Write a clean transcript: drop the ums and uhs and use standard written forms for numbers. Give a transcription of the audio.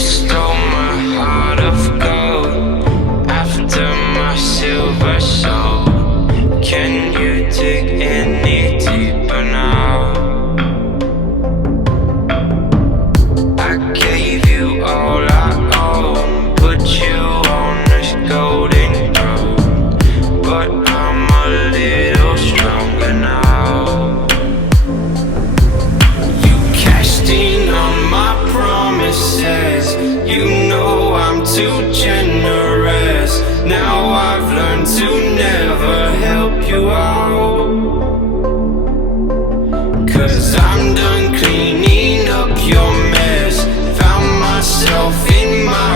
stole my heart of gold after my silver soul. Can you dig any deeper now? I gave you all I own, put you on this golden road, but I'm a little stronger now. You cashed in on my promises, you know I'm too generous. Now I've learned to never help you out, 'cause I'm done cleaning up your mess. Found myself in my